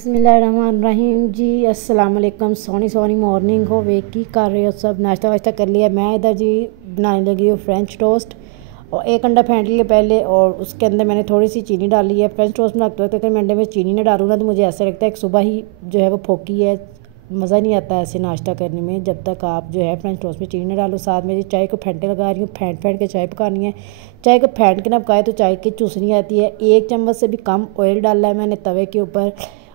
बिस्मिल्लाहिर्रहमानिर्रहीम जी। अस्सलाम वालेकुम। सोनी मॉर्निंग हो वे की कर रहे हो सब? नाश्ता वाश्ता कर लिया? मैं इधर जी बनाने लगी हूँ फ्रेंच टोस्ट और एक अंडा फेंट लिया पहले और उसके अंदर मैंने थोड़ी सी चीनी डाली है। फ्रेंच टोस्ट बनाते वक्त अगर मैं अंडे में चीनी ना डालूँ ना तो मुझे ऐसा लगता है कि सुबह ही जो है वो फोकी है, मज़ा नहीं आता ऐसे नाश्ता करने में जब तक आप जो है फ्रेंच टोस्ट में चीनी ना डालो। साथ में चाय को फेंटे लगा रही हूँ, फेंट के चाय पकानी है। चाय को फेंट के ना पकाए तो चाय की चूसनी आती है। 1 चम्मच से भी कम ऑयल डाला है मैंने तवे के ऊपर,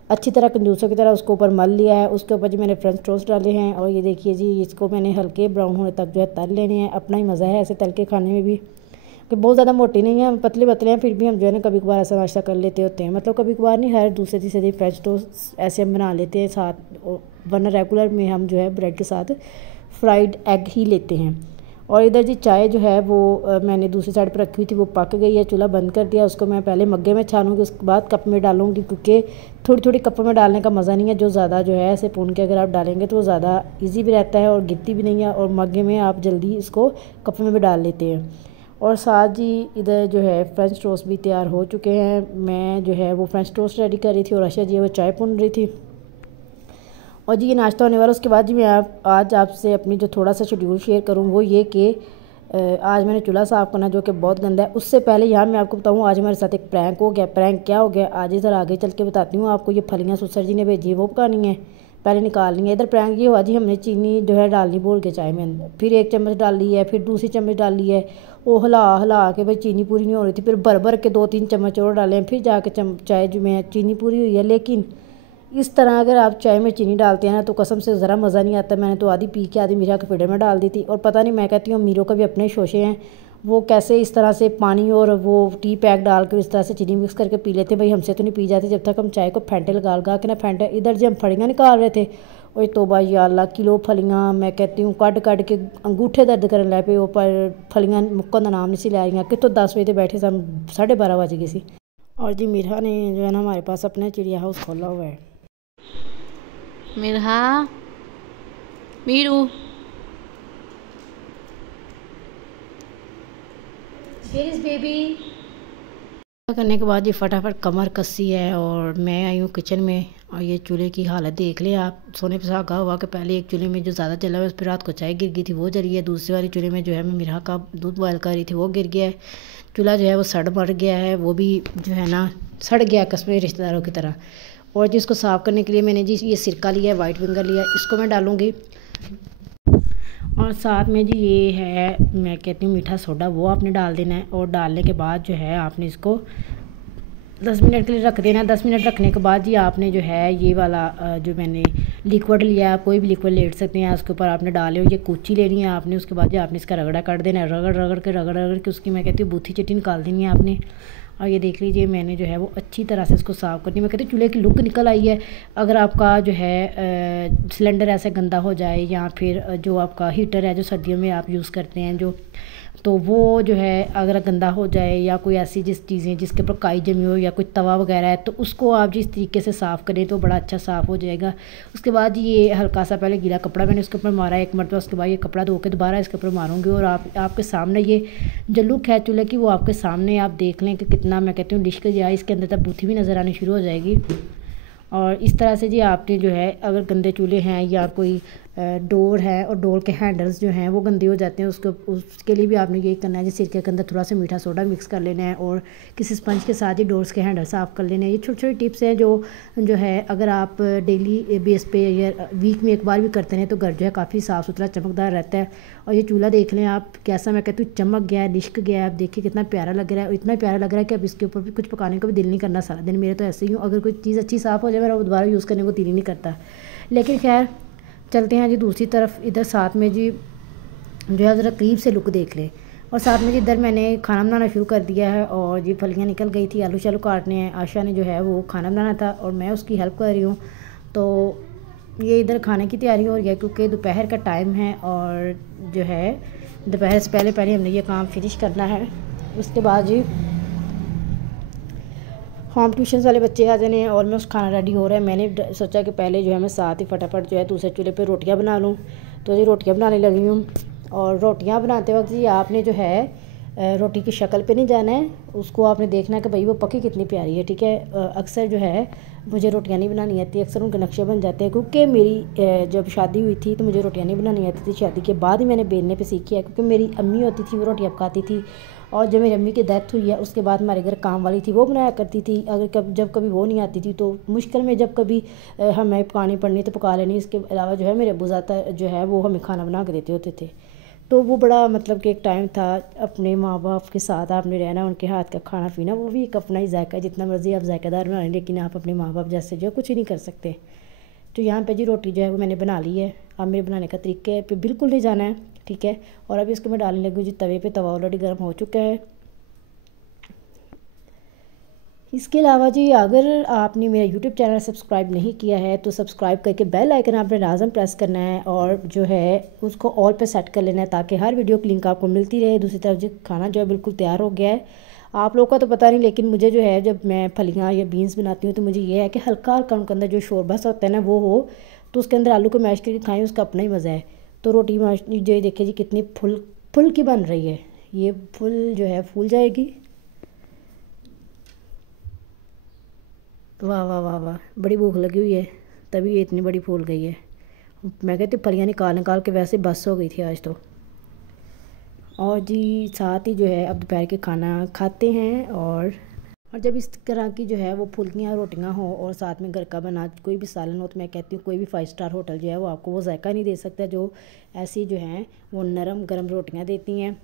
अच्छी तरह कंजूसों की तरह उसको ऊपर मल लिया है। उसके ऊपर जी मैंने फ्रेंच टोस्ट डाले हैं और ये देखिए जी इसको मैंने हल्के ब्राउन होने तक जो है तल लेने हैं। अपना ही मज़ा है ऐसे तल के खाने में भी, कि बहुत ज़्यादा मोटी नहीं है, हम पतले पतले हैं, फिर भी हम जो है ना कभी कभार ऐसा नाश्ता कर लेते होते हैं। मतलब कभी कभार नहीं, हर दूसरे तीसरे दिन फ्रेंच टोस्ट ऐसे हम बना लेते हैं साथ, वरना रेगुलर में हम जो है ब्रेड के साथ फ्राइड एग ही लेते हैं। और इधर जी चाय जो है वो मैंने दूसरी साइड पर रखी हुई थी, वो पक गई है। चूल्हा बंद कर दिया। उसको मैं पहले मग्गे में छानूंगी, उसके बाद कप में डालूंगी, क्योंकि थोड़ी थोड़ी कप में डालने का मज़ा नहीं है। जो ज़्यादा जो है ऐसे पून के अगर आप डालेंगे तो वो ज़्यादा ईजी भी रहता है और गिरती भी नहीं है, और मग्गे में आप जल्दी इसको कप में भी डाल लेते हैं। और साथ जी इधर जो है फ्रेंच टोस्ट भी तैयार हो चुके हैं। मैं जो है वो फ्रेंच टोस्ट रेडी कर रही थी और आशा जी वो चाय पुन रही थी। और जी ये नाश्ता होने वाला। उसके बाद जी मैं आज आपसे अपनी जो थोड़ा सा शेड्यूल शेयर करूँ वो ये कि आज मैंने चूल्हा साफ़ करना जो कि बहुत गंदा है। उससे पहले यहाँ मैं आपको बताऊँ, आज हमारे साथ एक प्रैंक हो गया। प्रैंक क्या हो गया आज इधर आगे चल के बताती हूँ आपको। ये फलियाँ सुसर जी ने भेजी वो पकानी है, पहले निकालनी है। इधर प्रैंक ये हुआ जी, हमने चीनी जो है डालनी भूल के चाय में अंदर, फिर 1 चम्मच डाल ली है, फिर दूसरी चम्मच डाल ली है। वो हिला के भाई चीनी पूरी नहीं हो रही थी, फिर भर के 2-3 चम्मच और डाले हैं, फिर जाके चाय जो में चीनी पूरी हुई है। लेकिन इस तरह अगर आप चाय में चीनी डालते हैं ना तो कसम से ज़रा मज़ा नहीं आता। मैंने तो आधी पी के आधी मीरा के फीडर में डाल दी थी। और पता नहीं, मैं कहती हूँ मीरों का भी अपने शोशे हैं, वो कैसे इस तरह से पानी और वो टी पैक डाल कर इस तरह से चीनी मिक्स करके पी लेते हैं। भाई हमसे तो नहीं पी जाती जब तक हम चाय को फेंटे लगा के ना फेंटे। इधर जी हम फलियाँ निकाल रहे थे, और तोबा या अल्लाह, किलो फलियाँ मैं कहती हूँ कट के अंगूठे दर्द करने लग पे। ऊपर फलियाँ मुक्कन का नाम नहीं सी लै रही, कितों 10 बजे बैठे सन 12:30 बज गए सी। और जी मीरा ने जो है ना हमारे पास अपना चिड़िया हाउस खोला हुआ है। मिरहा, मीरू, बेबी। करने के बाद जी फटाफट कमर कसी है और मैं आई हूँ किचन में। और ये चूल्हे की हालत देख लें आप, सोने पे सुहागा हुआ कि पहले एक चूल्हे में जो ज़्यादा जला हुआ उस पर रात को चाय गिर गई थी, वो जली है। दूसरी वाली चूल्हे में जो है मैं मिरहा का दूध बॉयल कर रही थी, वो गिर गया है। चूल्हा जो है वो सड़ मर गया है, वो भी जो है ना सड़ गया कस्मे रिश्तेदारों की तरह। और जी इसको साफ़ करने के लिए मैंने जी ये सिरका लिया है, वाइट विंगर लिया, इसको मैं डालूँगी। और साथ में जी ये है मैं कहती हूँ मीठा सोडा, वो आपने डाल देना है। और डालने के बाद जो है आपने इसको 10 मिनट के लिए रख देना है। 10 मिनट रखने के बाद जी आपने जो है ये वाला जो मैंने लिक्विड लिया, आप कोई भी लिक्विड ले सकते हैं, उसके ऊपर आपने डाले हो। ये कूची लेनी है आपने। उसके बाद जी आपने इसका रगड़ा कर देना है, रगड़ के उसकी मैं कहती हूँ बूथी चिट्टी निकाल देनी है आपने। और ये देख लीजिए मैंने जो है वो अच्छी तरह से इसको साफ़ करनी है। मैं कहती हूँ चूल्हे की लुक निकल आई है। अगर आपका जो है सिलेंडर ऐसे गंदा हो जाए, या फिर जो आपका हीटर है जो सर्दियों में आप यूज़ करते हैं जो, तो वो जो है अगर गंदा हो जाए, या कोई ऐसी चीज़ें जिसके ऊपर काई जमी हो या कोई तवा वगैरह है, तो उसको आप जिस तरीके से साफ़ करें तो बड़ा अच्छा साफ़ हो जाएगा। उसके बाद ये हल्का सा पहले गीला कपड़ा मैंने उसके ऊपर मारा 1 मरतबा। उसके बाद ये कपड़ा धो के दोबारा इसके ऊपर मारूंगी। और आपके सामने ये जो लुक है चूल्हे की वो आपके सामने आप देख लें कि कितना मैं कहती हूँ डिश जाए, इसके अंदर तक बूथी भी नज़र आनी शुरू हो जाएगी। और इस तरह से जी आपने जो है अगर गंदे चूल्हे हैं या कोई डोर है और डोर के हैंडल्स जो हैं वो गंदे हो जाते हैं, उसके लिए भी आपने यही करना है जी, सिरके के अंदर थोड़ा सा मीठा सोडा मिक्स कर लेना है और किसी स्पंज के साथ ही डोर्स के हैंडल साफ़ कर लेने हैं। ये छोटी छोटी टिप्स हैं जो है अगर आप डेली बेस पे या वीक में एक बार भी करते हैं तो घर जो है काफ़ी साफ़ सुथरा चमकदार रहता है। और ये चूल्हा देख लें आप कैसा मैं कहती हूँ चमक गया है, लिश्क गया है। आप देखिए कितना प्यारा लग रहा है, और इतना प्यारा लग रहा है कि अब इसके ऊपर भी कुछ पकाने को भी दिल नहीं करना सारा दिन। मेरे तो ऐसे ही हूँ, अगर कोई चीज़ अच्छी साफ़ हो जाए मेरा वो दोबारा यूज़ करने को दिल ही नहीं करता। लेकिन खैर चलते हैं जी दूसरी तरफ। इधर साथ में जी जो है ज़रा करीब से लुक देख ले। और साथ में जी इधर मैंने खाना बनाना शुरू कर दिया है, और जी फलियाँ निकल गई थी, आलू शालू काटने हैं। आशा ने जो है वो खाना बनाना था और मैं उसकी हेल्प कर रही हूँ। तो ये इधर खाने की तैयारी हो रही है क्योंकि दोपहर का टाइम है, और जो है दोपहर से पहले हमने ये काम फिनिश करना है। उसके बाद जी होम ट्यूशन वाले बच्चे आ जाने हैं, ऑलमोस्ट खाना रेडी हो रहा है। मैंने सोचा कि पहले जो है मैं साथ ही फटाफट जो है दूसरे चूल्हे पे रोटियां बना लूँ, तो जी रोटियां बनाने लगी हूँ। और रोटियां बनाते वक्त जी आपने जो है रोटी की शक्ल पे नहीं जाना है, उसको आपने देखना है कि भाई वो पकी कितनी प्यारी है, ठीक है। अक्सर जो है मुझे रोटियां नहीं बनानी आती, अक्सर उनके नक्शे बन जाते हैं। क्योंकि मेरी जब शादी हुई थी तो मुझे रोटियां नहीं बनानी आती थी, शादी के बाद ही मैंने बेलने पे सीखी है। क्योंकि मेरी अम्मी होती थी, वो रोटियां पकाती थी, और जब मेरी अम्मी की डेथ हुई है उसके बाद हमारे घर काम वाली थी, वो बनाया करती थी। अगर जब कभी वो नहीं आती थी तो मुश्किल में जब कभी हमें पकानी पड़नी तो पका लेनी। इसके अलावा जो है मेरे अब्बू ज़ाता जो है वो हमें खाना बना के देते होते थे। तो वो बड़ा मतलब कि एक टाइम था, अपने माँ बाप के साथ आपने रहना, उनके हाथ का खाना पीना, वो भी एक अपना ही जायका है। जितना मर्ज़ी आप जायकेदार बना लें, लेकिन आप अपने माँ बाप जैसे जो कुछ ही नहीं कर सकते। तो यहाँ पे जी रोटी जो है वो मैंने बना ली है। अब मेरे बनाने का तरीके पे बिल्कुल नहीं जाना है, ठीक है। और अभी इसको मैं डालने लगी हूँ जी तवे पे। तवा ऑलरेडी गर्म हो चुका है। इसके अलावा जी अगर आपने मेरा यूट्यूब चैनल सब्सक्राइब नहीं किया है तो सब्सक्राइब करके बेल आइकन आपने लाजम प्रेस करना है, और जो है उसको ऑल पे सेट कर लेना है, ताकि हर वीडियो की लिंक आपको मिलती रहे। दूसरी तरफ जी खाना जो है बिल्कुल तैयार हो गया है। आप लोगों का तो पता नहीं, लेकिन मुझे जो है जब मैं फलियाँ या बीन्स बनाती हूँ तो मुझे ये है कि हल्का हल्का उनके अंदर जो शोरबा सा होता है ना वो हो, तो उसके अंदर आलू को मैश करके खाएँ, उसका अपना ही मज़ा है। तो रोटी मैश जो देखिए जी कितनी फुल फुल की बन रही है, ये फुल जो है फूल जाएगी। वाह वाह वाह वाह, बड़ी भूख लगी हुई है तभी ये इतनी बड़ी फूल गई है। मैं कहती फलियाँ निकाल निकाल के वैसे बस हो गई थी आज तो। और जी साथ ही जो है अब दोपहर के खाना खाते हैं। और जब इस तरह की जो है वो फुल्कियाँ रोटियाँ हो और साथ में घर का बना कोई भी सालन हो, तो मैं कहती हूँ कोई भी 5 स्टार होटल जो है वो आपको वो जायका नहीं दे सकता जो ऐसी जो हैं वो नरम गरम रोटियाँ देती हैं।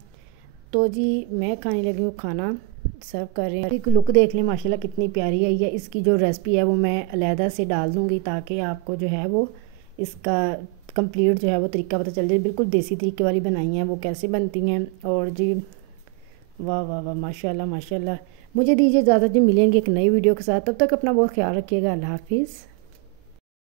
तो जी मैं खाने लगी हूँ, खाना सर्व कर रहे हैं। एक लुक देख लें माशाल्लाह कितनी प्यारी आई है। इसकी जो रेसिपी है वो मैं अलहदा से डाल दूँगी, ताकि आपको जो है वो इसका कंप्लीट जो है वो तरीका पता चल जाए। बिल्कुल देसी तरीके वाली बनाई हैं, वो कैसे बनती हैं। और जी वाह वाह वाह, माशाल्लाह माशाल्लाह। मुझे दीजिए इजाज़त, जी मिलेंगे एक नई वीडियो के साथ। तब तक अपना बहुत ख्याल रखिएगा। अल्लाह हाफिज़।